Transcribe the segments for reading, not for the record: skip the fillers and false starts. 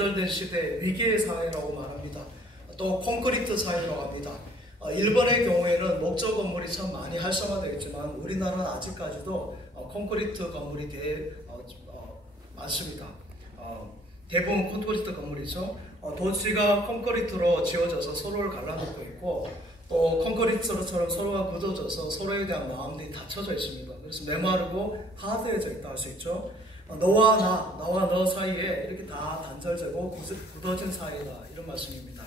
단절된 시대 위기의 사회라고 말합니다. 또 콘크리트 사회라고 합니다. 일본의 경우에는 목조 건물이 참 많이 활성화되어 있지만 우리나라는 아직까지도 콘크리트 건물이 많습니다. 대부분 콘크리트 건물이죠. 도시가 콘크리트로 지어져서 서로를 갈라놓고 있고 또 콘크리트처럼 서로가 굳어져서 서로에 대한 마음들이 닫혀져 있습니다. 그래서 메마르고 하드해져 있다 할 수 있죠. 너와 나와 너 사이에 이렇게 다 단절되고 굳어진 사이다 이런 말씀입니다.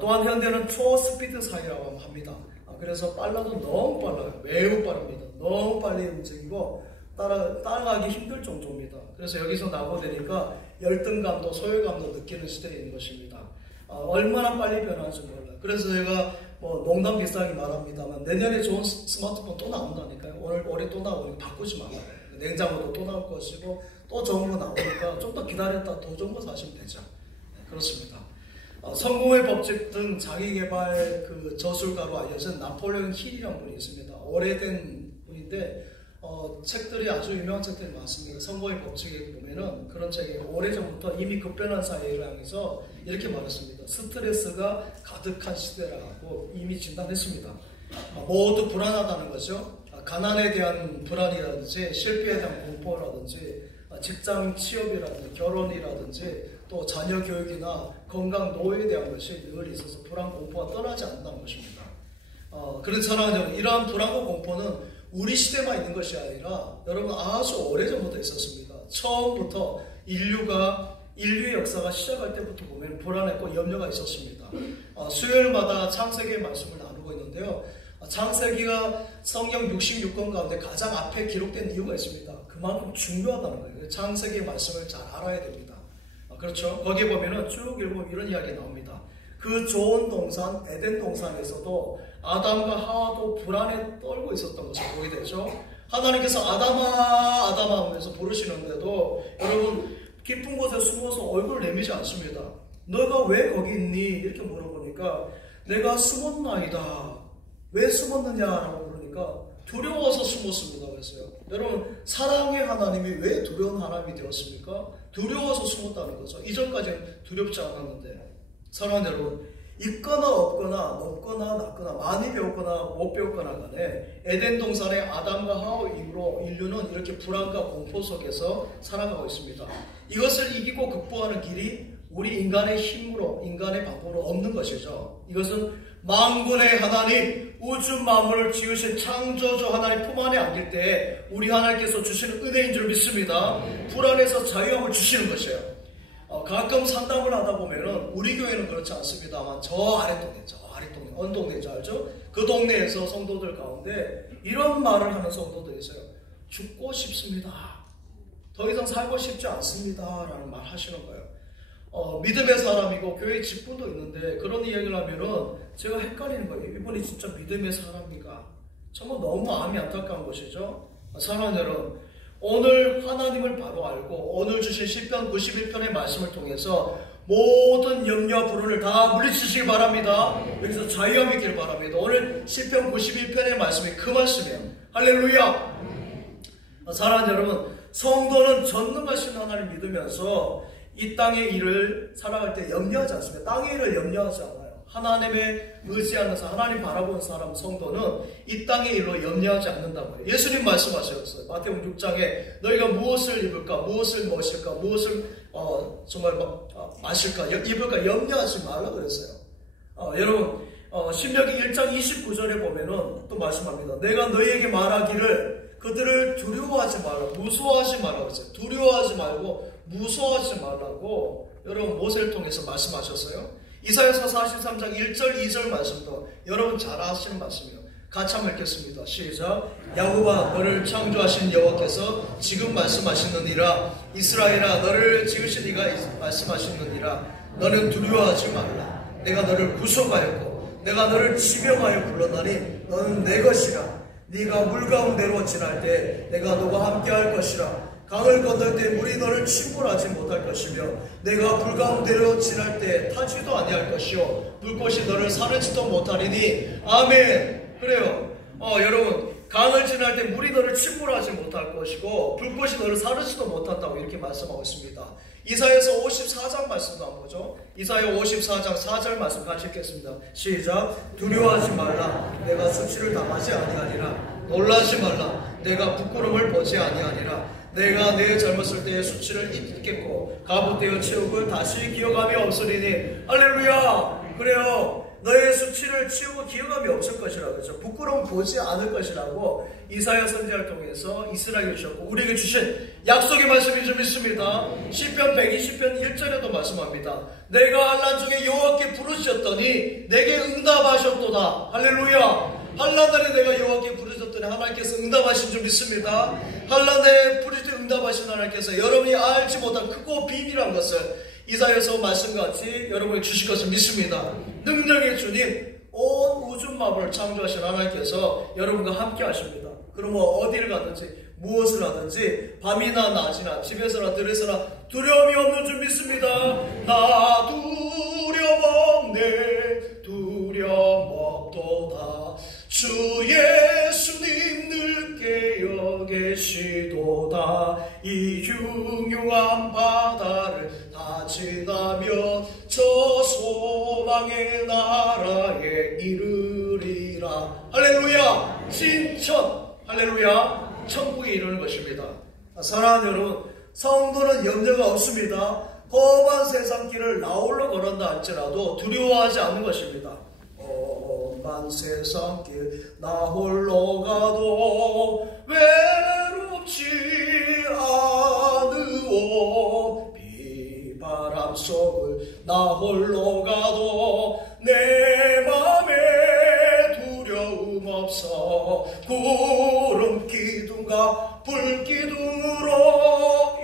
또한 현대는 초스피드 사회라고 합니다. 그래서 빨라도 너무 빨라요. 매우 빠릅니다. 너무 빨리 움직이고 따라가기 힘들 정도입니다. 그래서 여기서 나고되니까 열등감도 소외감도 느끼는 시대인 것입니다. 얼마나 빨리 변하는지 몰라요. 그래서 제가 농담 비슷하게 말합니다만 내년에 좋은 스마트폰 또 나온다니까요. 올해 또 나오니까 바꾸지 말아요. 냉장고도 또 나올 것이고 또 좋은 거 나오니까 좀 더 기다렸다 더 좋은 거 사시면 되죠. 그렇습니다. 성공의 법칙 등 자기개발 저술가로 알려진 나폴레옹 힐이라는 분이 있습니다. 오래된 분인데 책들이 아주 유명한 책들이 많습니다. 성공의 법칙에 보면은 그런 책이 오래전부터 이미 급변한 사회를 향해서 이렇게 말했습니다. 스트레스가 가득한 시대라고 이미 진단했습니다. 모두 불안하다는 거죠. 가난에 대한 불안이라든지 실패에 대한 공포라든지 직장 취업이라든지 결혼이라든지 또 자녀 교육이나 건강 노후에 대한 것이 늘 있어서 불안 공포가 떠나지 않는다는 것입니다. 그런 사랑하는 이러한 불안과 공포는 우리 시대만 있는 것이 아니라 여러분 아주 오래전부터 있었습니다. 처음부터 인류의 역사가 시작할 때부터 보면 불안했고 염려가 있었습니다. 수요일마다 창세기의 말씀을 나누고 있는데요. 창세기가 성경 66권 가운데 가장 앞에 기록된 이유가 있습니다. 그만큼 중요하다는 거예요. 창세기의 말씀을 잘 알아야 됩니다. 그렇죠? 거기에 보면은 쭉 읽으면 이런 이야기가 나옵니다. 그 좋은 동산, 에덴 동산에서도 아담과 하와도 불안에 떨고 있었던 것을 보게 되죠. 하나님께서 아담아 아담아 하면서 부르시는데도 여러분 깊은 곳에 숨어서 얼굴을 내미지 않습니다. 너가 왜 거기 있니? 이렇게 물어보니까 내가 숨었나이다. 왜 숨었느냐라고 그러니까 두려워서 숨었습니다. 그랬어요. 여러분 사랑의 하나님이 왜 두려운 하나님이 되었습니까? 두려워서 숨었다는 거죠. 이전까지는 두렵지 않았는데 사랑하는 여러분 있거나 없거나 높거나 낮거나 많이 배웠거나 못 배웠거나 간에 에덴 동산의 아담과 하와 이후로 인류는 이렇게 불안과 공포 속에서 살아가고 있습니다. 이것을 이기고 극복하는 길이 우리 인간의 힘으로 인간의 방법으로 없는 것이죠. 이것은 만군의 하나님 우주 만물을 지으신 창조주 하나님 품 안에 안길 때 우리 하나님께서 주시는 은혜인 줄 믿습니다. 불안에서 자유함을 주시는 것이에요. 가끔 상담을 하다 보면은 우리 교회는 그렇지 않습니다만 저 아랫동네 어느 동네인지 알죠? 그 동네에서 성도들 가운데 이런 말을 하는 성도들이 있어요. 죽고 싶습니다. 더 이상 살고 싶지 않습니다 라는 말 하시는 거예요. 믿음의 사람이고 교회 직분도 있는데 그런 이야기를 하면은 제가 헷갈리는 거예요. 이분이 진짜 믿음의 사람인가? 정말 너무 마음이 안타까운 것이죠. 사랑하는 여러분, 오늘 하나님을 바로 알고 오늘 주신 시편 91편의 말씀을 통해서 모든 염려와 불안을 다 물리치시기 바랍니다. 여기서 자유함이 있길 바랍니다. 오늘 시편 91편의 말씀이 그 말씀이에요. 할렐루야. 사랑하는 여러분, 성도는 전능하신 하나님을 믿으면서 이 땅의 일을 살아갈 때 염려하지 않습니다. 땅의 일을 염려하지 않아요. 하나님의 의지하면서 하나님 바라보는 사람 성도는 이 땅의 일로 염려하지 않는다고 해요. 예수님 말씀하셨어요. 마태복음 6장에 너희가 무엇을 입을까, 무엇을 먹을까, 무엇을 마실까, 입을까 염려하지 말라 그랬어요. 여러분 신명기 1장 29절에 보면은 또 말씀합니다. 내가 너희에게 말하기를 그들을 두려워하지 말라, 무서워하지 말라 그랬어요. 두려워하지 말고 무서워하지 말라고 여러분 모세를 통해서 말씀하셨어요. 이사야서 43장 1절 2절 말씀도 여러분 잘 아시는 말씀이에요. 같이 한번 읽겠습니다. 시작. 야곱아 너를 창조하신 여호와께서 지금 말씀하시느니라. 이스라엘아 너를 지으신 이가 말씀하시느니라. 너는 두려워하지 말라. 내가 너를 구속하였고 내가 너를 지명하여 불렀나니 너는 내 것이라. 네가 물 가운데로 지날 때 내가 너와 함께할 것이라. 강을 건널 때 물이 너를 침몰하지 못할 것이며 내가 불 가운데로 지날 때 타지도 아니할 것이요 불꽃이 너를 사르지도 못하리니. 아멘. 그래요. 여러분 강을 지날 때 물이 너를 침몰하지 못할 것이고 불꽃이 너를 사르지도 못한다고 이렇게 말씀하고 있습니다. 이사야서 54장 말씀도 한번 보죠. 이사야 54장 4절 말씀 같이 읽겠습니다. 시작. 두려워하지 말라. 내가 수치를 당하지 아니하리라. 놀라지 말라. 내가 부끄러움을 보지 아니하리라. 내가 내 젊었을 때의 수치를 잊겠고 가부되어 치욕을 다시 기억함이 없으리니. 할렐루야. 그래요. 너의 수치를 치우고 기억함이 없을 것이라고 그랬죠. 부끄러움 보지 않을 것이라고 이사야 선지자를 통해서 이스라엘에 주셨고 우리에게 주신 약속의 말씀이 좀 있습니다. 시편 120편 1절에도 말씀합니다. 내가 환난 중에 여호와께 부르셨더니 내게 응답하셨도다. 할렐루야. 환난날에 내가 여호와께 부르셨더니 하나님께서 응답하신 줄 믿습니다. 환난에 부르실 때 응답하신 하나님께서 여러분이 알지 못한 크고 비밀한 것을 이사야서 말씀같이 여러분이 주실 것을 믿습니다. 능력의 주님, 온 우주만물을 창조하신 하나님께서 여러분과 함께 하십니다. 그러면 어디를 가든지 무엇을 하든지 밤이나 낮이나 집에서나 들에서나 두려움이 없는 줄 믿습니다. 나 두려움 없네. 두려움 없도다. 주 예수님 늘 깨어 계시도다. 이 흉흉한 바다를 다 지나면 저 소망의 나라에 이르리라. 할렐루야. 진천. 할렐루야. 천국에 이르는 것입니다. 사랑하는 여러분, 성도는 염려가 없습니다. 험한 세상 길을 나홀로 걸었다 할지라도 두려워하지 않는 것입니다. 험한 세상 길 나 홀로 가도 외롭지 않으오. 비바람 속을 나 홀로 가도 내 맘에 두려움 없어. 구름 기둥과 불 기둥으로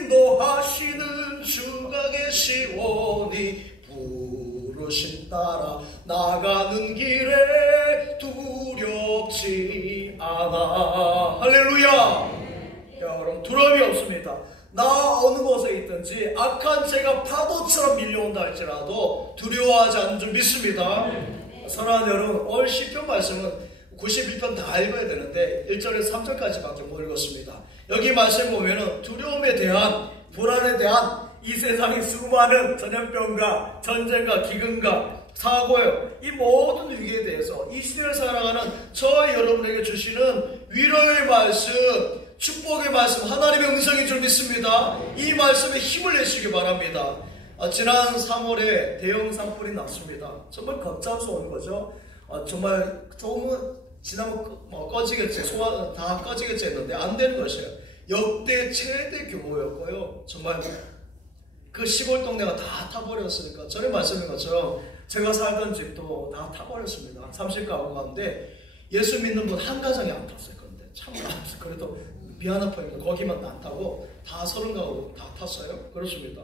인도하시는 주가 계시오니 부르심 따라 나가는 길에 두렵지 않아. 할렐루야. 여러분 두려움이 없습니다. 나 어느 곳에 있든지 악한 죄가 파도처럼 밀려온다 할지라도 두려워하지 않는 줄 믿습니다. 사랑하는 여러분, 오늘 시편 말씀은 91편 다 읽어야 되는데 1절에서 3절까지밖에 못 읽었습니다. 여기 말씀 보면은 두려움에 대한, 불안에 대한 이 세상의 수많은 전염병과 전쟁과 기근과 사고요, 이 모든 위기에 대해서 이 시대를 살아가는 저와 여러분에게 주시는 위로의 말씀, 축복의 말씀, 하나님의 음성인 줄 믿습니다. 이 말씀에 힘을 내시기 바랍니다. 지난 3월에 대형 산불이 났습니다. 정말 겁잡스러운 거죠. 정말 조금은 지나면 꺼지겠지, 소화 다 꺼지겠지 했는데 안 되는 것이에요. 역대 최대 규모였고요. 정말 그 시골 동네가 다 타버렸으니까 전에 말씀드린 것처럼 제가 살던 집도 다 타버렸습니다. 30가구 가운데 예수 믿는 분 한 가정이 안 탔어요. 그런데 참 그래도 미안한 편입니다. 거기만 안 타고 다 30가구 다 탔어요. 그렇습니다.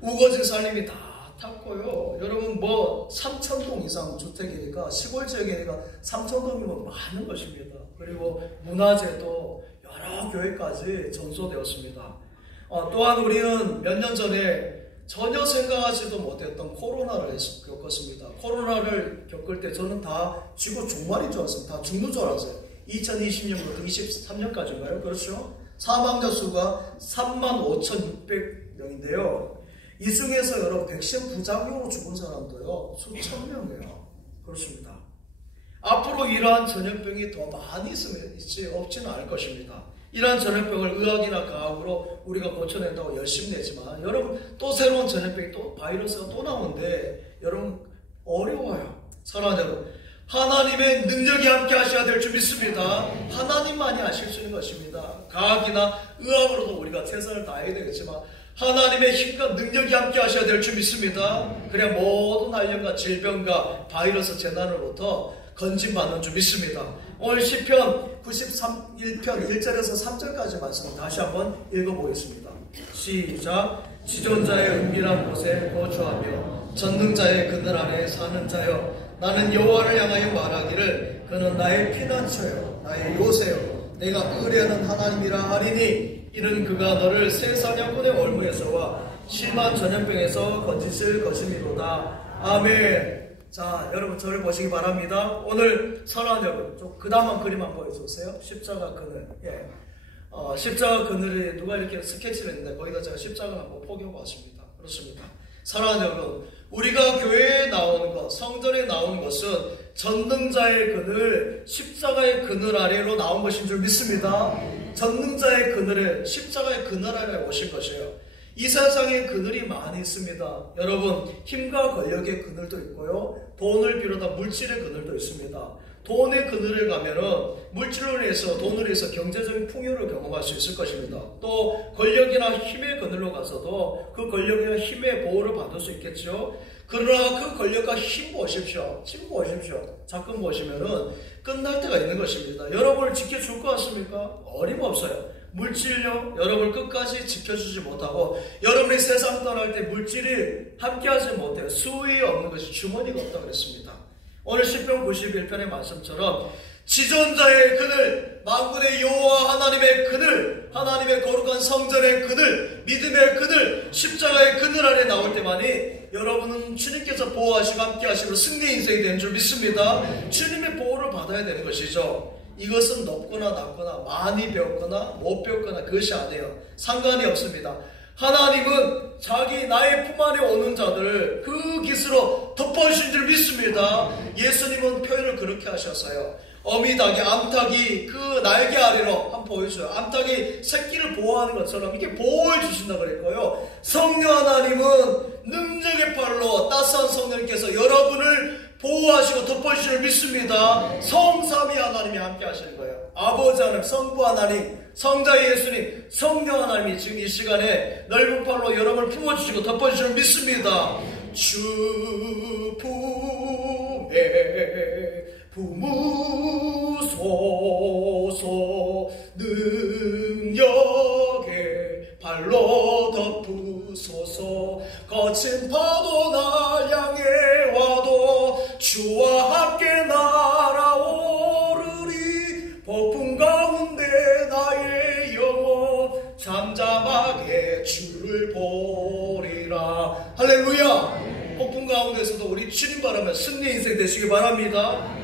우거진 살림이 다 탔고요. 여러분 3,000동 이상 주택이니까 시골 지역이니까 3,000동이면 많은 것입니다. 그리고 문화재도 여러 교회까지 전소되었습니다. 또한 우리는 몇 년 전에 전혀 생각하지도 못했던 코로나를 겪었습니다. 코로나를 겪을 때 저는 다 지구 종말인 줄 알았어요. 다 죽는 줄 알았어요. 2020년부터 23년까지인가요? 그렇죠? 사망자 수가 35,600명인데요. 이 중에서 여러분 백신 부작용으로 죽은 사람도요 수천 명이에요. 그렇습니다. 앞으로 이러한 전염병이 더 많이 있지 없지는 않을 것입니다. 이러한 전염병을 의학이나 과학으로 우리가 고쳐낸다고 열심히 내지만 여러분 또 새로운 전염병이 또 바이러스가 또 나오는데 여러분 어려워요. 사랑하는 여러분, 하나님의 능력이 함께 하셔야 될 줄 믿습니다. 하나님만이 하실 수 있는 것입니다. 과학이나 의학으로도 우리가 최선을 다해야 되겠지만 하나님의 힘과 능력이 함께 하셔야 될 줄 믿습니다. 그래야 모든 한련과 질병과 바이러스 재난으로부터 건진받는 줄 믿습니다. 오늘 시편 93편 1절에서 3절까지 말씀 다시 한번 읽어보겠습니다. 시작. 지존자의 은밀한 곳에 거주하며 전능자의 그늘 아래 사는 자여, 나는 여호와를 향하여 말하기를 그는 나의 피난처요 나의 요새요 내가 의뢰하는 하나님이라 하리니, 이는 그가 너를 새 사냥꾼의 올무에서와 심한 전염병에서 건지실 것이니로다. 아멘. 자, 여러분 저를 보시기 바랍니다. 오늘 사랑하는 여러분, 좀 그 다음한 그림 한번 보여주세요. 십자가 그늘. 예. 십자가 그늘에 누가 이렇게 스케치를 했는데 거기다 제가 십자가를 한번 포개어 봤습니다. 그렇습니다. 사랑하는 여러분, 우리가 교회에 나오는 것, 성전에 나오는 것은 전능자의 그늘, 십자가의 그늘 아래로 나온 것인 줄 믿습니다. 전능자의 그늘에, 십자가의 그늘 아래에 오신 것이에요. 이 세상에 그늘이 많이 있습니다. 여러분, 힘과 권력의 그늘도 있고요, 돈을 비롯한 물질의 그늘도 있습니다. 돈의 그늘에 가면은 물질로 인해서, 돈으로 인해서 경제적인 풍요를 경험할 수 있을 것입니다. 또 권력이나 힘의 그늘로 가서도 그 권력이나 힘의 보호를 받을 수 있겠죠. 그러나 그 권력과 힘 보십시오. 자꾸 보시면은 끝날 때가 있는 것입니다. 여러분을 지켜줄 것 같습니까? 어림없어요. 물질요, 여러분을 끝까지 지켜주지 못하고, 여러분이 세상 떠날 때 물질이 함께하지 못해요. 수위 없는 것이 주머니가 없다고 그랬습니다. 오늘 시편 91편의 말씀처럼 지존자의 그늘, 만군의 여호와 하나님의 그늘, 하나님의 거룩한 성전의 그늘, 믿음의 그늘, 십자가의 그늘 아래 나올 때만이 여러분은 주님께서 보호하시고 함께하시고 승리 인생이 되는 줄 믿습니다. 주님의 보호를 받아야 되는 것이죠. 이것은 높거나 낮거나 많이 배웠거나 못 배웠거나 그것이 아니에요. 상관이 없습니다. 하나님은 자기 나의 품 안에 오는 자들을 그 깃으로 덮어주신 줄 믿습니다. 예수님은 표현을 그렇게 하셨어요. 어미닭이, 암탉이 그 날개 아래로 한번 보여줘요. 암탉이 새끼를 보호하는 것처럼 이렇게 보호해 주신다고 그랬고요. 성령 하나님은 능력의 팔로 따스한 성령님께서 여러분을 보호하시고 덮어주실 줄 믿습니다. 성삼위 하나님이 함께 하시는 거예요. 아버지 하나님, 성부 하나님, 성자 예수님, 성령 하나님이 지금 이 시간에 넓은 팔로 여러분을 품어주시고 덮어주실 줄 믿습니다. 주 품에 품으소서, 능력의 발로 덮으소서. 거친 파도 날 향해 와도 주와 함께 날아오르리. 폭풍 가운데 나의 영혼 잠잠하게 주를 보리라. 할렐루야. 폭풍 가운데서도 우리 주님 바라면 승리 인생 되시기 바랍니다.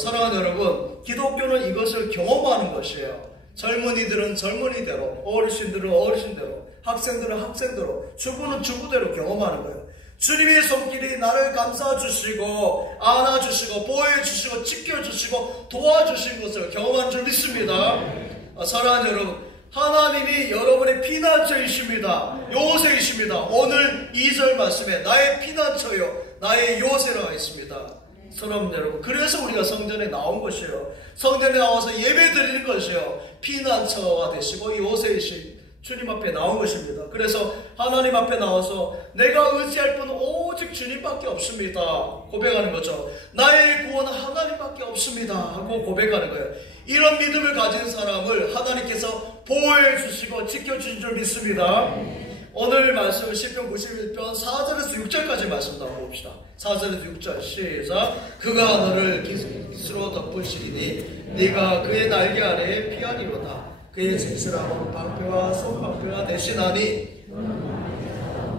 사랑하는 여러분, 기독교는 이것을 경험하는 것이에요. 젊은이들은 젊은이대로, 어르신들은 어르신대로, 학생들은 학생대로, 주부는 주부대로 경험하는 거예요. 주님의 손길이 나를 감싸주시고 안아주시고 보호해주시고 지켜주시고 도와주신 것을 경험한 줄 믿습니다. 사랑하는 여러분, 하나님이 여러분의 피난처이십니다. 요새이십니다. 오늘 2절 말씀에 나의 피난처요 나의 요새라고 했습니다. 사랑하는 여러분, 그래서 우리가 성전에 나온 것이에요. 성전에 나와서 예배 드리는 것이에요. 피난처가 되시고 요새이신 주님 앞에 나온 것입니다. 그래서 하나님 앞에 나와서 내가 의지할 분은 오직 주님밖에 없습니다 고백하는 거죠. 나의 구원은 하나님밖에 없습니다 하고 고백하는 거예요. 이런 믿음을 가진 사람을 하나님께서 보호해 주시고 지켜주신 줄 믿습니다. 오늘 말씀은 시편 91편 4절에서 6절까지 말씀 나눠봅시다. 4절에서 6절 시작. 그가 너를 깃으로 덮으시리니 네가 그의 날개 아래에 피하리로다. 그의 진실함은 방패와 손방패가 대신하니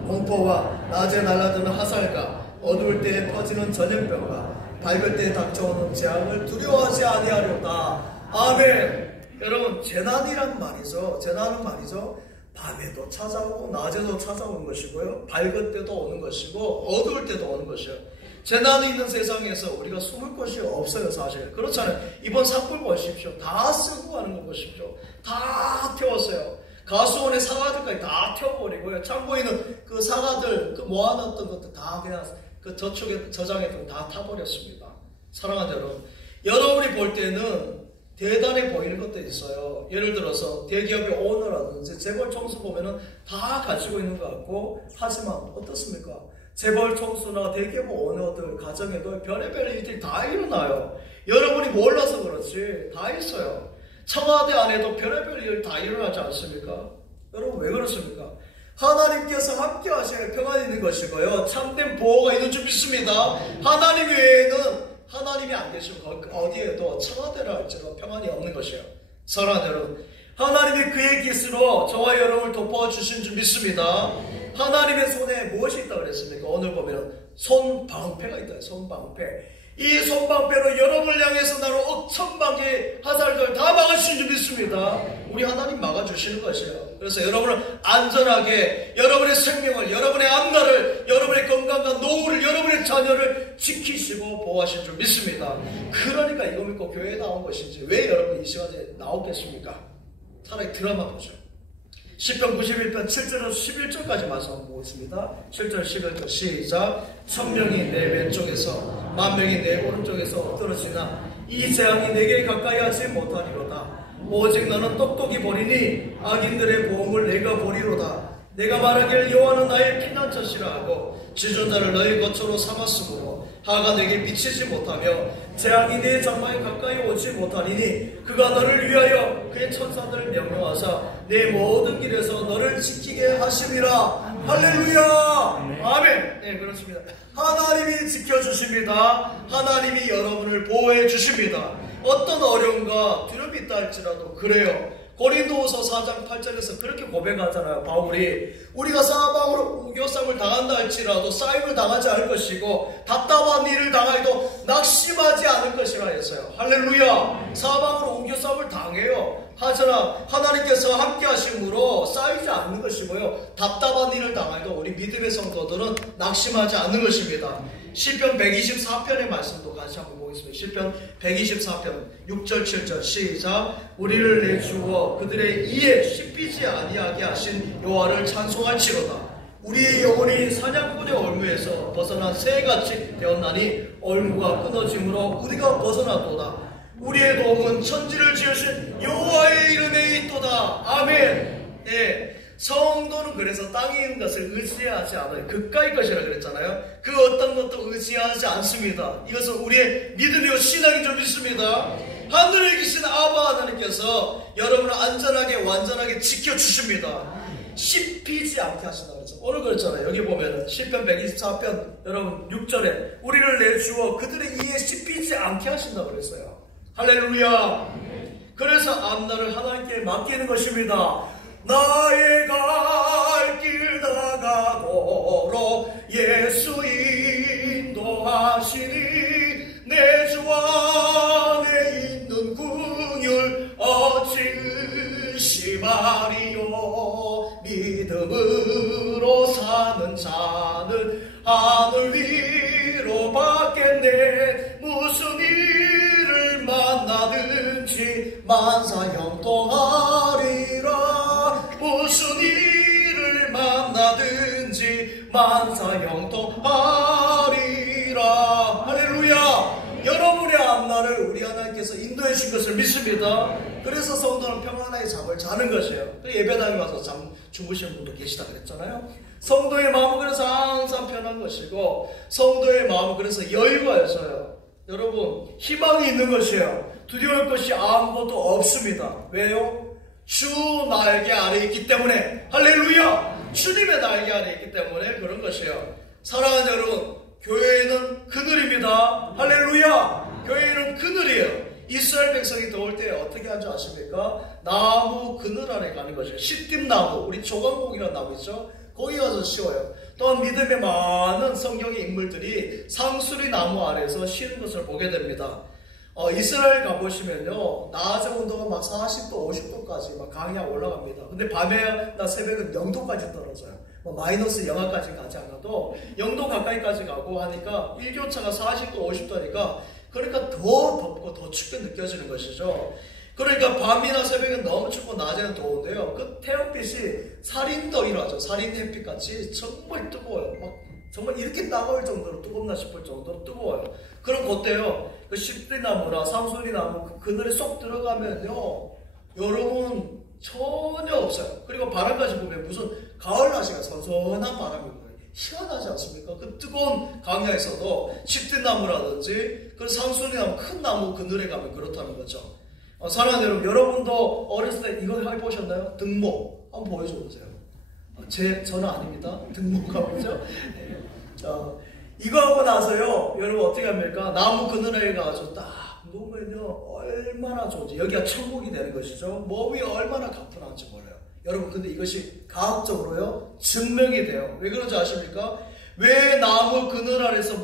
공포와 낮에 날아드는 화살과 어두울 때 퍼지는 전염병과 밝을 때 닥쳐오는 재앙을 두려워하지 아니하려다. 아멘. 여러분, 재난이란 말이죠. 재난은 말이죠, 밤에도 찾아오고 낮에도 찾아오는 것이고요, 밝을 때도 오는 것이고 어두울 때도 오는 것이에요. 재난이 있는 세상에서 우리가 숨을 곳이 없어요. 사실 그렇잖아요. 이번 산불 보십시오. 다 쓰고 가는 거 보십시오. 다 태웠어요. 가수원의 사과들까지 다 태워버리고요, 창고에 있는 그 사과들 그 모아놨던 것들 다 그냥 그 저쪽에 저장했던 거 다 타버렸습니다. 사랑하는 여러분, 여러분이 볼 때는 대단해 보이는 것도 있어요. 예를 들어서 대기업의 오너라든지 재벌 총수 보면은 다 가지고 있는 것 같고, 하지만 어떻습니까? 재벌 총수나 대기업 오너들 가정에도 별의별 일들이 다 일어나요. 여러분이 몰라서 그렇지 다 있어요. 청와대 안에도 별의별 일 다 일어나지 않습니까? 여러분, 왜 그렇습니까? 하나님께서 함께 하셔야 평안이 있는 것이고요, 참된 보호가 있는 줄 믿습니다. 하나님 외에는, 하나님이 안 계시면 어디에도 청와대라 할지라도 평안이 없는 것이에요. 사랑하는 여러분, 하나님이 그의 깃으로 저와 여러분을 덮어주신 줄 믿습니다. 하나님의 손에 무엇이 있다고 그랬습니까? 오늘 보면 손방패가 있다. 손방패. 이 손방패로 여러분을 향해서 나로 억천방개의 화살들 다 막으신 줄 믿습니다. 우리 하나님 막아주시는 것이에요. 그래서 여러분을 안전하게 여러분의 생명을, 여러분의 앞날을, 여러분의 건강과 노후를, 여러분의 자녀를 지키시고 보호하신 줄 믿습니다. 그러니까 이거 믿고 교회에 나온 것인지 왜 여러분 이 시간에 나오겠습니까? 차라리 드라마 보죠. 시편 91편 7절에서 11절까지 말씀 한번 보겠습니다. 7절 11절 시작. 1000명이 내 왼쪽에서 10,000명이 내 오른쪽에서 엎드러지나 이 재앙이 내게 가까이 하지 못하리로다. 오직 너는 똑똑히 보리니 악인들의 보응을 내가 보리로다. 내가 말하기를 여호와는 나의 피난처시라 하고 지존자를 너의 거처로 삼았으므로 하가 내게 미치지 못하며 재앙이 내 장막에 가까이 오지 못하리니 그가 너를 위하여 그의 천사들을 명령하사 내 모든 길에서 너를 지키게 하심이라. 할렐루야. 아멘. 네, 그렇습니다. 하나님이 지켜주십니다. 하나님이 여러분을 보호해 주십니다. 어떤 어려움과 두려움이 있다 할지라도 그래요. 고린도후서 4장 8절에서 그렇게 고백하잖아요. 바울이 우리가 사방으로 우겨싸움을 당한다 할지라도 싸움을 당하지 않을 것이고 답답한 일을 당하여도 낙심하지 않을 것이라 했어요. 할렐루야. 사방으로 우겨싸움을 당해요. 하지만 하나님께서 함께 하심으로 쌓이지 않는 것이고요. 답답한 일을 당해도 우리 믿음의 성도들은 낙심하지 않는 것입니다. 시편 124편의 말씀도 같이 한번 보겠습니다. 시편 124편 6절 7절 시작. 우리를 내주어 그들의 이에 씹히지 아니하게 하신 여호와를 찬송할지로다. 우리의 영혼이 사냥꾼의 올무에서 벗어난 새같이 되었나니 올무가 끊어짐으로 우리가 벗어나도다. 우리의 도움은 천지를 지으신 여호와의 이름에 있도다. 아멘. 예, 성도는 그래서 땅에 있는 것을 의지하지 않아요. 그까이 것이라 그랬잖아요. 그 어떤 것도 의지하지 않습니다. 이것은 우리의 믿음이요 신앙인 줄 믿습니다. 하늘에 계신 아바 하나님께서 여러분을 안전하게 완전하게 지켜주십니다. 씹히지 않게 하신다고 그랬죠. 오늘 그랬잖아요. 여기 보면은 시편 124편 여러분 6절에 우리를 내주어 그들의 이에 씹히지 않게 하신다고 그랬어요. 할렐루야. 그래서 앞날을 하나님께 맡기는 것입니다. 나의 갈 길 다가도록 예수 인도하시니 내 주 안에 있는 긍휼 어찌 의심하리요. 믿음으로 사는 자는 하늘 위로 받겠네. 무슨 일을 만나든지 만사 형통하리라. 무슨 일을 만나든지 만사 형통하리라. 할렐루야. 여러분의 앞날을 우리 하나님께서 인도해 주신 것을 믿습니다. 그래서 성도는 평안하게 잠을 자는 것이에요. 예배당에 와서 주무시는 분도 계시다 그랬잖아요. 성도의 마음은 그래서 항상 편한 것이고 성도의 마음은 그래서 여유가 있어요. 여러분 희망이 있는 것이에요. 두려울 것이 아무것도 없습니다. 왜요? 주 날개 아래 있기 때문에. 할렐루야. 주님의 날개 아래 있기 때문에 그런 것이에요. 사랑하는 여러분, 교회는 그늘입니다. 할렐루야. 교회는 그늘이에요. 이스라엘 백성이 더울 때 어떻게 하는지 아십니까? 나무 그늘 아래 가는 것이에요. 시띠나무, 우리 조각목이라는 나무 있죠? 거기 가서 쉬어요. 또한 믿음의 많은 성경의 인물들이 상수리 나무 아래서 쉬는 것을 보게 됩니다. 이스라엘 가보시면요, 낮의 온도가 막 40도, 50도까지 막 강이 올라갑니다. 근데 밤에나 새벽은 0도까지 떨어져요. 마이너스 영하까지 가지 않아도 0도 가까이까지 가고 하니까 일교차가 40도, 50도니까 그러니까 더 덥고 더 춥게 느껴지는 것이죠. 그러니까 밤이나 새벽은 너무 춥고 낮에는 더운데요. 그 태양빛이 살인더위로 하죠. 살인 햇빛같이 정말 뜨거워요. 막 정말 이렇게 따가울 정도로 뜨겁나 싶을 정도로 뜨거워요. 그럼 그때요, 그 십리나무나 상수리나무 그 그늘에 쏙 들어가면요, 여러분 전혀 없어요. 그리고 바람까지 보면 무슨 가을 날씨가 선선한 바람이 불어요. 희한하지 않습니까? 그 뜨거운 강야에서도 십리나무라든지 그 상수리나무 큰 나무 그늘에 가면 그렇다는 거죠. 사랑하는 여러분, 여러분도 어렸을 때 이거 해보셨나요? 등목 한번 보여줘 보세요. 저는 아닙니다. 등목 가보죠. 네. 자, 이거 하고 나서요, 여러분 어떻게 합니까? 나무 그늘에 가서 딱 누우면요, 얼마나 좋은지. 여기가 천국이 되는 것이죠. 몸이 얼마나 가뿐한지 몰라요. 여러분, 근데 이것이 과학적으로요, 증명이 돼요. 왜 그런지 아십니까? 왜 나무 그늘 아래서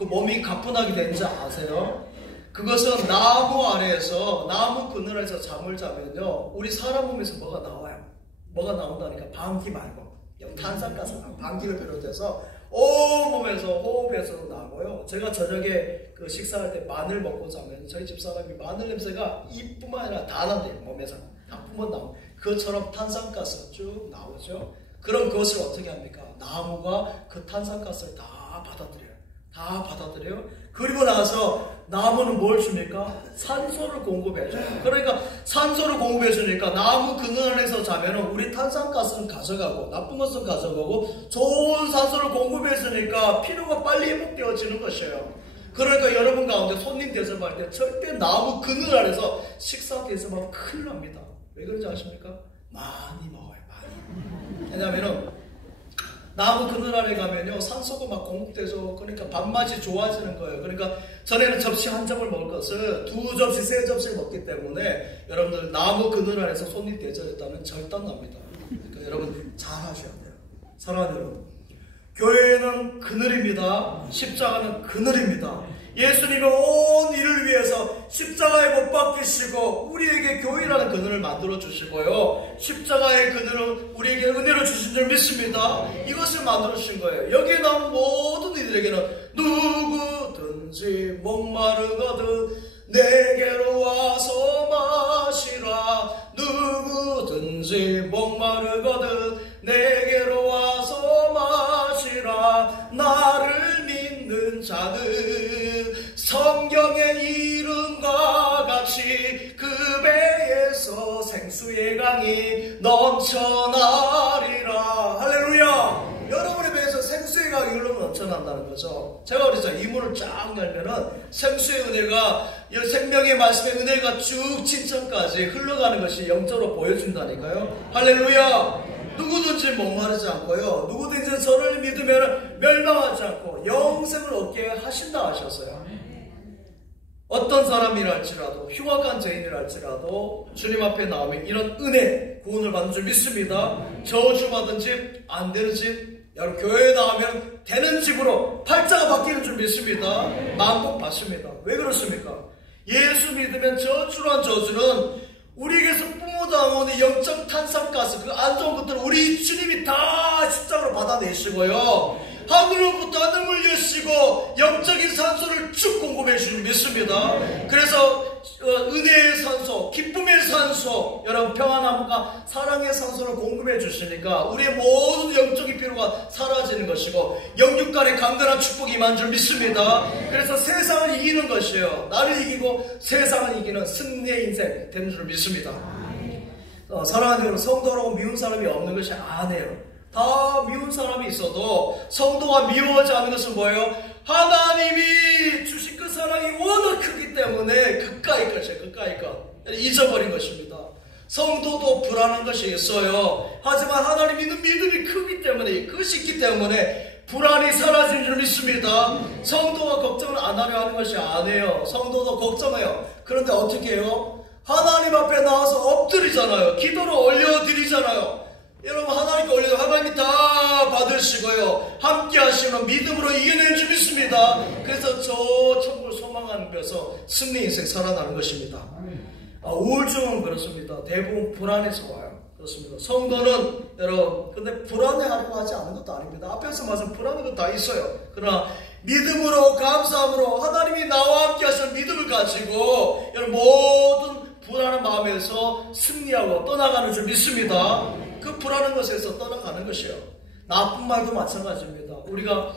그 몸이 가뿐하게 되는지 아세요? 그것은 나무 아래에서, 나무 그늘에서 잠을 자면요, 우리 사람 몸에서 뭐가 나와요. 뭐가 나온다니까. 방귀 말고 탄산가스, 방귀를 비롯해서 온몸에서 호흡에서도 나고요. 제가 저녁에 그 식사할 때 마늘 먹고 자면 저희 집 사람이 마늘 냄새가 이뿐만 아니라 다 난대요. 몸에서 다 뿜어 나오고, 그것처럼 탄산가스 쭉 나오죠. 그럼 그것을 어떻게 합니까? 나무가 그 탄산가스를 다 받아들여요. 다 받아들여요. 그리고 나서 나무는 뭘 줍니까? 산소를 공급해줘요. 그러니까 산소를 공급해주니까 나무 그늘 안에서 자면은 우리 탄산가스는 가져가고 나쁜 것은 가져가고 좋은 산소를 공급해주니까 피로가 빨리 회복되어지는 것이에요. 그러니까 여러분 가운데 손님 대접할 때 절대 나무 그늘 안에서 식사 대접하면 큰일 납니다. 왜 그런지 아십니까? 많이 먹어요. 많이. 왜냐면은 나무 그늘 아래 가면요, 산소가 막 공급되죠. 그러니까 밥맛이 좋아지는 거예요. 그러니까 전에는 접시 한 점을 먹을 것을 2접시, 3접시를 먹기 때문에 여러분들 나무 그늘 아래서 손님 대접했다면 절단납니다. 그러니까 여러분 잘 하셔야 돼요. 사랑하는 여러분, 교회는 그늘입니다. 십자가는 그늘입니다. 예수님은 온 일을 위해서 십자가에 못 박히시고 우리에게 교회라는 그늘을 만들어 주시고요, 십자가의 그늘을 우리에게 은혜로 주신 줄 믿습니다. 이것을 만들어 주신 거예요. 여기에 나온 모든 이들에게는 누구든지 목마르거든 내게로 와서 마시라. 누구든지 목마르거든 내게로 와서 마시라. 나를 믿는 자는 성경의 이름과 같이 그 배에서 생수의 강이 넘쳐나리라. 할렐루야. 여러분의 배에서 생수의 강이 흘러 넘쳐난다는 거죠. 제가 그랬죠. 이 문을 쫙 열면은 생수의 은혜가, 생명의 말씀의 은혜가 쭉 진천까지 흘러가는 것이 영적으로 보여준다니까요. 할렐루야. 누구든지 목마르지 않고요, 누구든지 저를 믿으면 멸망하지 않고 영생을 얻게 하신다 하셨어요. 어떤 사람이랄지라도, 흉악한 죄인이랄지라도 주님 앞에 나오면 이런 은혜, 구원을 받는 줄 믿습니다. 저주받은 집, 안 되는 집, 여러분 교회에 나오면 되는 집으로 팔자가 바뀌는 줄 믿습니다. 만복 받습니다. 왜 그렇습니까? 예수 믿으면 저주란 저주는 우리에게서 뿜어나오는 영적 탄산가스, 그 안 좋은 것들을 우리 주님이 다 십자가로 받아내시고요, 하늘로부터 하늘을 여시고 영적인 산소를 쭉 공급해 주시는 믿습니다. 그래서 은혜의 산소, 기쁨의 산소, 여러분 평안함과 사랑의 산소를 공급해 주시니까 우리의 모든 영적인 피로가 사라지는 것이고 영육간의 강건한 축복이 임한 줄 믿습니다. 그래서 세상을 이기는 것이에요. 나를 이기고 세상을 이기는 승리의 인생 되는 줄 믿습니다. 사랑하는 여러분, 성도라고 미운 사람이 없는 것이 아니에요. 다 미운 사람이 있어도 성도가 미워하지 않는 것은 뭐예요? 하나님이 주신 그 사랑이 워낙 크기 때문에 그까이 것이에요. 그까이 것 잊어버린 것입니다. 성도도 불안한 것이 있어요. 하지만 하나님 믿는 믿음이 크기 때문에, 그것이 있기 때문에 불안이 사라진 줄 믿습니다. 성도가 걱정을 안 하려 하는 것이 아니에요. 성도도 걱정해요. 그런데 어떻게 해요? 하나님 앞에 나와서 엎드리잖아요. 기도를 올려드리잖아요. 여러분, 하나님께 올려도 하나님이 다 받으시고요, 함께 하시면 믿음으로 이겨낸 줄 믿습니다. 그래서 저 천국을 소망하면서 승리 인생 살아나는 것입니다. 우울증은 그렇습니다. 대부분 불안해서 와요. 그렇습니다. 성도는 여러분, 근데 불안해하려고 하지 않은 것도 아닙니다. 앞에서 말씀 불안한 것 다 있어요. 그러나 믿음으로, 감사함으로 하나님이 나와 함께 하시는 믿음을 가지고 여러분 모든 불안한 마음에서 승리하고 떠나가는 줄 믿습니다. 그 불안한 것에서 떠나가는 것이에요. 나쁜 말도 마찬가지입니다. 우리가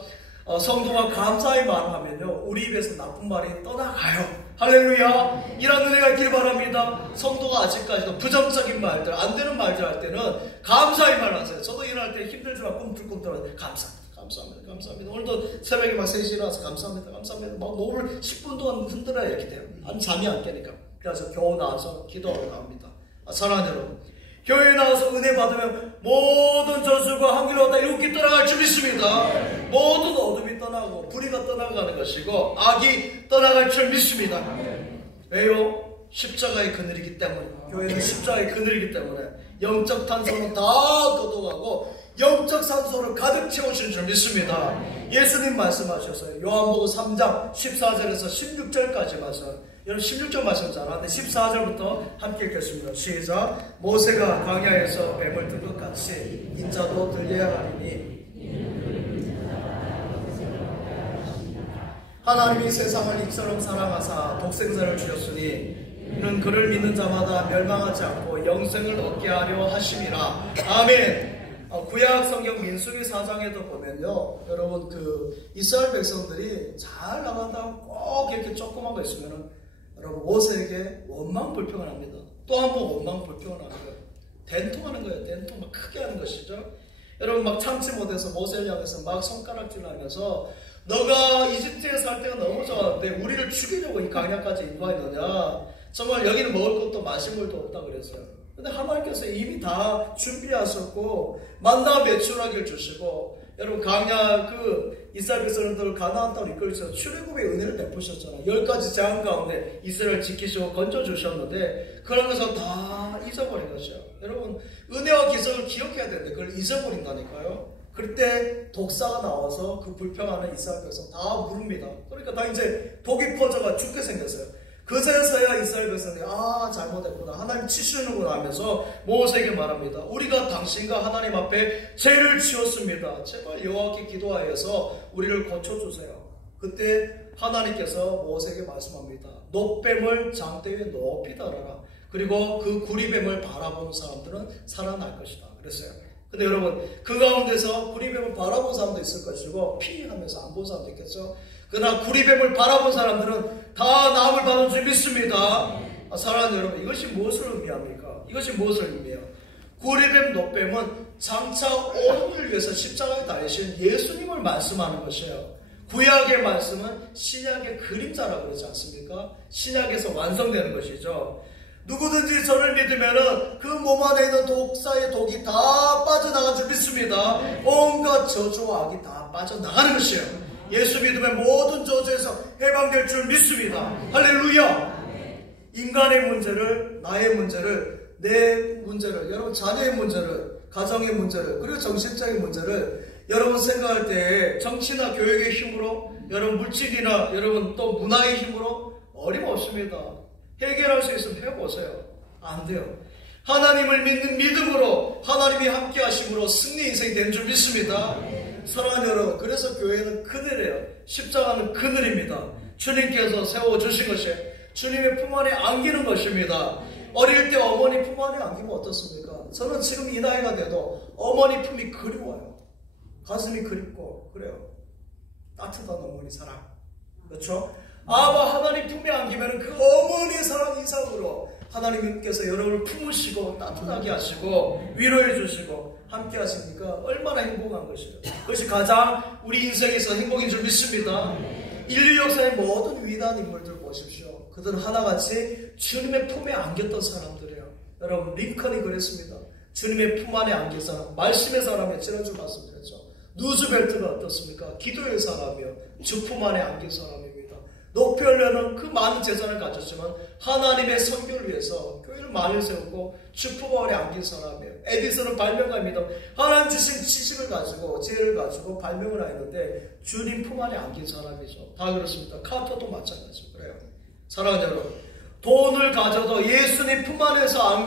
성도가 감사의 말을 하면요, 우리 입에서 나쁜 말이 떠나가요. 할렐루야. 이런 은혜가 있길 바랍니다. 성도가 아직까지도 부정적인 말들, 안 되는 말들 할 때는 감사의 말을 하세요. 저도 일어날 때 힘들지만 꿈틀꿈틀 감사합니다. 감사합니다. 감사합니다. 오늘도 새벽에 막 3시에 일어나서 감사합니다. 감사합니다. 막 몸을 10분 동안 흔들어야 이렇게 돼요. 잠이 안 깨니까. 그래서 겨우 나와서 기도하러 나옵니다. 사랑하는 여러분, 교회에 나와서 은혜 받으면 모든 저주가 한결로 다 이렇게 떠나갈 줄 믿습니다. 모든 어둠이 떠나고 불의가 떠나가는 것이고 악이 떠나갈 줄 믿습니다. 왜요? 십자가의 그늘이기 때문에. 교회는 십자가의 그늘이기 때문에 영적 탄성은 다 걷어가고 영적 산소를 가득 채우신 줄 믿습니다. 예수님 말씀하셨어요. 요한복음 3장 14절에서 16절까지 말씀. 여러분 16절 말씀 잘 아는데 14절부터 함께 읽겠습니다. 시작. 모세가 광야에서 뱀을 든 것 같이 인자도 들려야 하리니 하나님이 세상을 이처럼 사랑하사 독생자를 주셨으니 이는 그를 믿는 자마다 멸망하지 않고 영생을 얻게 하려 하심이라. 아멘. 구약 성경 민수기 4장에도 보면요, 여러분 그 이스라엘 백성들이 잘 나간다 꼭 이렇게 조그만 거 있으면은 여러분 모세에게 원망 불평을 합니다. 또 한 번 원망 불평을 하는 거예요. 된통하는 거예요. 된통 막 크게 하는 것이죠. 여러분 막 참지 못해서 모세를 향해서 막 손가락질하면서 너가 이집트에 살 때가 너무 좋았는데 우리를 죽이려고 이 광야까지 인도하느냐? 정말 여기는 먹을 것도 마실 물도 없다 그랬어요. 근데 하나님께서 이미 다 준비하셨고 만나 매출하기를 주시고 여러분 광야 그 이스라엘 백성들 가나안 땅을 이끌어서 출애굽의 은혜를 베푸셨잖아요. 10가지 재앙 가운데 이스라엘 지키시고 건져주셨는데 그런 것을 다 잊어버린 것이요. 여러분 은혜와 기적을 기억해야 되는데 그걸 잊어버린다니까요. 그때 독사가 나와서 그 불평하는 이스라엘 백성 다 물습니다. 그러니까 다 이제 독이 퍼져가 죽게 생겼어요. 그제서야 이스라엘 백성이 잘못했구나, 하나님 치시는구나 하면서 모세에게 말합니다. 우리가 당신과 하나님 앞에 죄를 지었습니다. 제발 여호와께 기도하여서 우리를 고쳐주세요. 그때 하나님께서 모세에게 말씀합니다. 놋뱀을 장대 위에 높이 달아라. 그리고 그 구리뱀을 바라보는 사람들은 살아날 것이다 그랬어요. 근데 여러분 그 가운데서 구리뱀을 바라본 사람도 있을 것이고 피하면서 안 본 사람도 있겠죠. 그러나 구리뱀을 바라본 사람들은 다 나음을 받은 줄 믿습니다. 사랑하는 여러분, 이것이 무엇을 의미합니까? 이것이 무엇을 의미해요? 구리뱀, 놋뱀은 장차 오늘을 위해서 십자가에 달리신 예수님을 말씀하는 것이에요. 구약의 말씀은 신약의 그림자라고 그러지 않습니까? 신약에서 완성되는 것이죠. 누구든지 저를 믿으면은 그 몸 안에 있는 독사의 독이 다 빠져나간 줄 믿습니다. 온갖 저주와 악이 다 빠져나가는 것이에요. 예수 믿으면 모든 저주에서 해방될 줄 믿습니다. 할렐루야. 인간의 문제를, 나의 문제를, 내 문제를, 여러분 자녀의 문제를, 가정의 문제를, 그리고 정신적인 문제를 여러분 생각할 때 정치나 교육의 힘으로, 여러분 물질이나 여러분 또 문화의 힘으로 어림없습니다. 해결할 수 있으면 해보세요. 안 돼요. 하나님을 믿는 믿음으로, 하나님이 함께 하심으로 승리 인생이 되는 줄 믿습니다. 사랑하는 여러분, 그래서 교회는 그늘이에요. 십자가는 그늘입니다. 주님께서 세워주신 것이 주님의 품 안에 안기는 것입니다. 어릴 때 어머니 품 안에 안기면 어떻습니까? 저는 지금 이 나이가 돼도 어머니 품이 그리워요. 가슴이 그립고 그래요. 따뜻한 어머니 사랑, 그렇죠? 아바 하나님 품에 안기면 그 어머니의 사랑 이상으로 하나님께서 여러분을 품으시고 따뜻하게 하시고 위로해 주시고 함께 하시니까 얼마나 행복한 것이에요. 그것이 가장 우리 인생에서 행복인 줄 믿습니다. 인류 역사의 모든 위대한 인물들 보십시오. 그들은 하나같이 주님의 품에 안겼던 사람들이에요. 여러분 링컨이 그랬습니다. 주님의 품 안에 안긴 사람, 말씀의 사람에 지난주 말씀드렸죠. 누즈벨트가 어떻습니까? 기도의 사람이요, 주 품 안에 안긴 사람입니다. 노페올레는 그 많은 재산을 가졌지만 하나님의 선교를 위해서 교회를 많이 세우고 주품안에 안긴 사람이에요. 에디슨은 발명가입니다. 하나님 주신 지식을 가지고 지혜를 가지고 발명을 했는데 주님 품 안에 안긴 사람이죠. 다 그렇습니다. 카터도 마찬가지고 그래요. 사랑하는 여러분, 돈을 가져도 예수님 품 안에서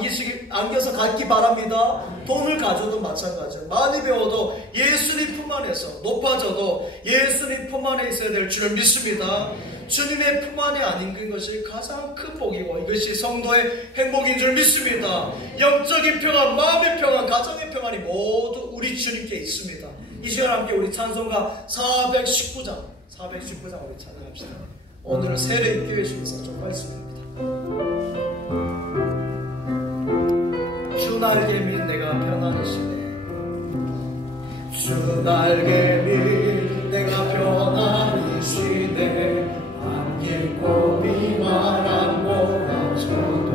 안겨서 갖기 바랍니다. 돈을 가져도 마찬가지예요. 많이 배워도 예수님 품 안에서, 높아져도 예수님 품 안에 있어야 될 줄을 믿습니다. 주님의 품 안에 안긴 것이 가장 큰 복이고 이것이 성도의 행복인 줄 믿습니다. 영적인 평안, 마음의 평안, 가정의 평안이 모두 우리 주님께 있습니다. 이 시간 함께 우리 찬송가 419장 우리 찬양합시다. 오늘은 세례 인교회 중에서 좀 말씀입니다. 주 날개 밑 내가 편안히시네. 주 날개 밑 내가 편안히시네. 안길 곳이만 안 몰아쳐도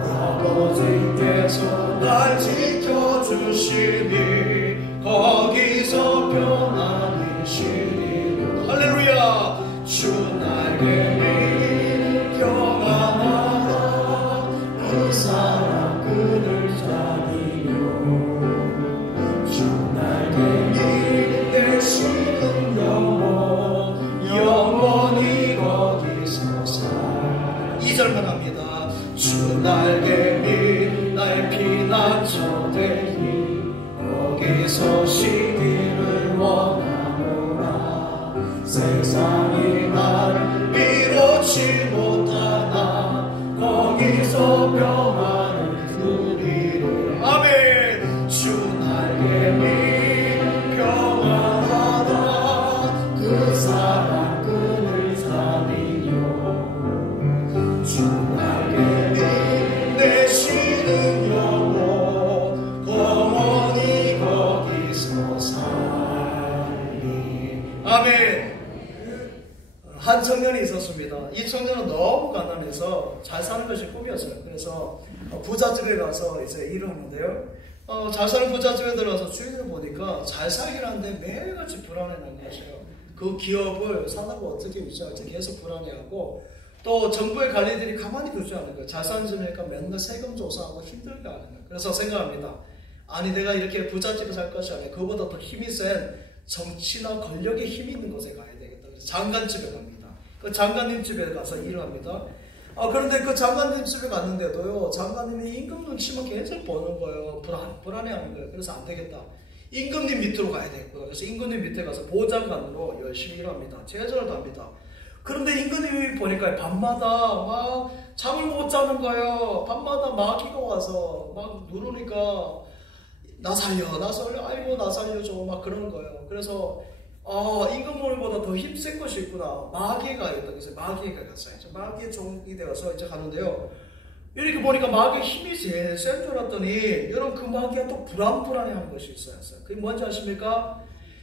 아버지께서 날 지켜주시니 거기서 편안히시니. 할렐루야. 주 날개 밑 평안하라. 그 사랑 그늘 자리요. 주 아멘. 한 청년이 있었습니다. 이 청년은 너무 가난해서 잘 사는 것이 꿈이었어요. 그래서 부잣집에 가서 이제 일을 하는데요. 잘 사는 부잣집에 들어가서 주인을 보니까 잘 살긴 한데 매일같이 불안해하는 것이에요. 그 기업을 사다가 어떻게 유지할지 계속 불안해하고, 또 정부의 관리들이 가만히 두지 않는 거예요. 잘 사는 집이니까 맨날 세금 조사하고 힘들게 하는 거예요. 그래서 생각합니다. 아니, 내가 이렇게 부잣집에 살 것이 아니라 그보다 더 힘이 센 정치나 권력의 힘이 있는 곳에 가야 되겠다. 그래서 장관집에 갑니다. 그 장관님 집에 가서 일을 합니다. 그런데 그 장관님 집에 갔는데도요, 장관님이 임금 눈치만 계속 보는 거예요. 불안해하는 거예요. 그래서 안 되겠다. 임금님 밑으로 가야 되겠구나. 그래서 임금님 밑에 가서 보좌관으로 열심히 일합니다. 최선을 다합니다. 그런데 임금님이 보니까 밤마다 막 잠을 못 자는 거예요. 밤마다 마귀가 와서 막 누르니까 나 살려, 아이고 나 살려줘, 막 그러는 거예요. 그래서 임금님보다 더 힘센 것이 있구나. 마귀가 있다. 그래서 마귀가 갔어요. 마귀의 종이 되어서 이제 가는데요. 이렇게 보니까 마귀의 힘이 제일 센 줄 알았더니, 여러분, 그 마귀가 또 불안해하는 것이 있어요. 그게 뭔지 아십니까?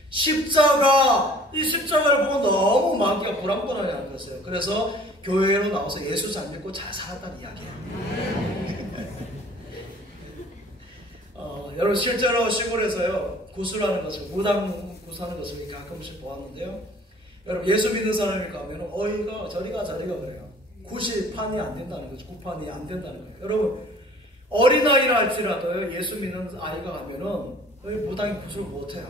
십자가! 이 십자가를 보고 너무 마귀가 불안해하는 것이에요. 그래서 교회로 나와서 예수 잘 믿고 잘 살았다는 이야기예요. 여러분, 실제로 시골에서요, 구슬하는 것을, 무당 구슬하는 것을 가끔씩 보았는데요. 여러분, 예수 믿는 사람이 가면 어이가 저리가 그래요. 굿이 판이 안 된다는 거죠. 굿판이 안 된다는 거예요. 여러분, 어린아이라 할지라도요, 예수 믿는 아이가 가면은 무당이 굿을 못해요.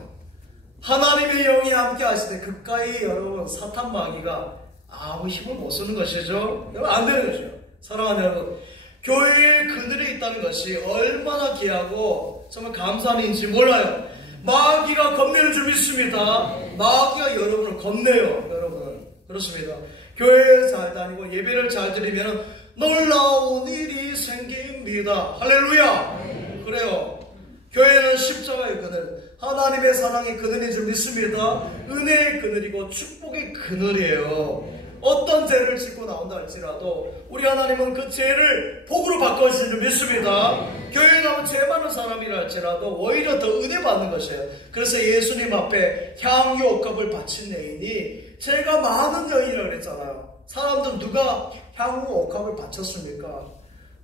하나님의 영이 함께 하실 때 그까이 여러분, 사탄 마귀가 아무 힘을 못 쓰는 것이죠. 여러분, 안 되는 것이죠. 사랑하는 여러분, 교회에 그늘에 있다는 것이 얼마나 귀하고 정말 감사한 일인지 몰라요. 마귀가 겁내는 줄 믿습니다. 마귀가 여러분을 겁내요. 여러분, 그렇습니다. 교회에 잘 다니고 예배를 잘 드리면 놀라운 일이 생깁니다. 할렐루야. 그래요. 교회는 십자가의 그늘, 하나님의 사랑의 그늘인 줄 믿습니다. 은혜의 그늘이고 축복의 그늘이에요. 어떤 죄를 짓고 나온다 할지라도 우리 하나님은 그 죄를 복으로 바꿔주시는 줄 믿습니다. 교회에 나온 죄 많은 사람이라 할지라도 오히려 더 은혜 받는 것이에요. 그래서 예수님 앞에 향유 옥합을 바친 여인이 죄가 많은 여인이라고 그랬잖아요. 사람들 누가 향유 옥합을 바쳤습니까?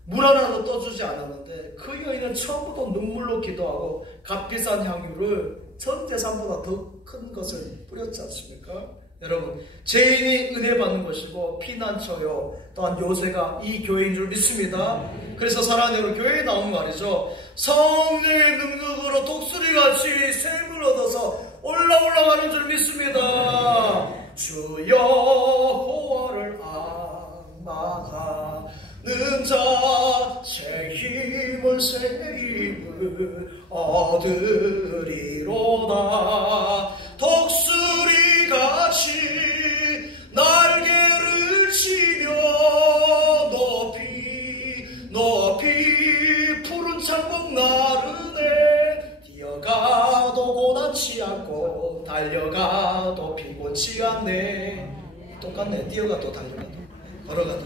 물 하나도 떠주지 않았는데 그 여인은 처음부터 눈물로 기도하고 값비싼 향유를 전 재산보다 더 큰 것을 뿌렸지 않습니까? 여러분, 죄인이 은혜 받는 것이고 피난처요, 또한 요새가 이 교회인 줄 믿습니다. 그래서 사랑하는 여러분, 교회에 나온 말이죠. 성령의 능력으로 독수리같이 샘을 얻어서 올라가는 줄 믿습니다. 주 여호와를 악마하는 자 새 힘을 얻으리로다. 독수리같이 날개를 치며 높이 푸른 창목 나르네. 뛰어가도 고단치 않고 달려가도 피곤치 않네. 똑같네. 뛰어가도 달려가도 걸어가도.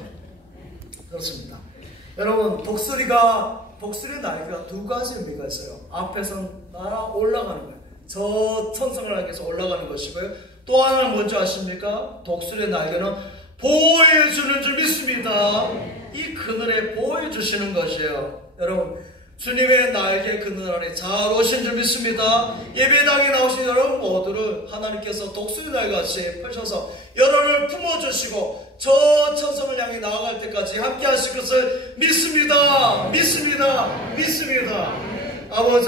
그렇습니다. 여러분, 독수리의 날개가 두 가지 의미가 있어요. 앞에서 날아 올라가는 거예요. 저 천성을 향해서 올라가는 것이고요. 또 하나는 뭔지 아십니까? 독수리의 날개는 보호해주는 줄 믿습니다. 이 그늘에 보호해주시는 것이에요. 여러분, 주님의 날개 그늘 아래 잘 오신 줄 믿습니다. 예배당에 나오신 여러분 모두를 하나님께서 독수리 날같이 펼쳐서 여러분을 품어주시고 저 천성을 향해 나아갈 때까지 함께 하실 것을 믿습니다. 아버지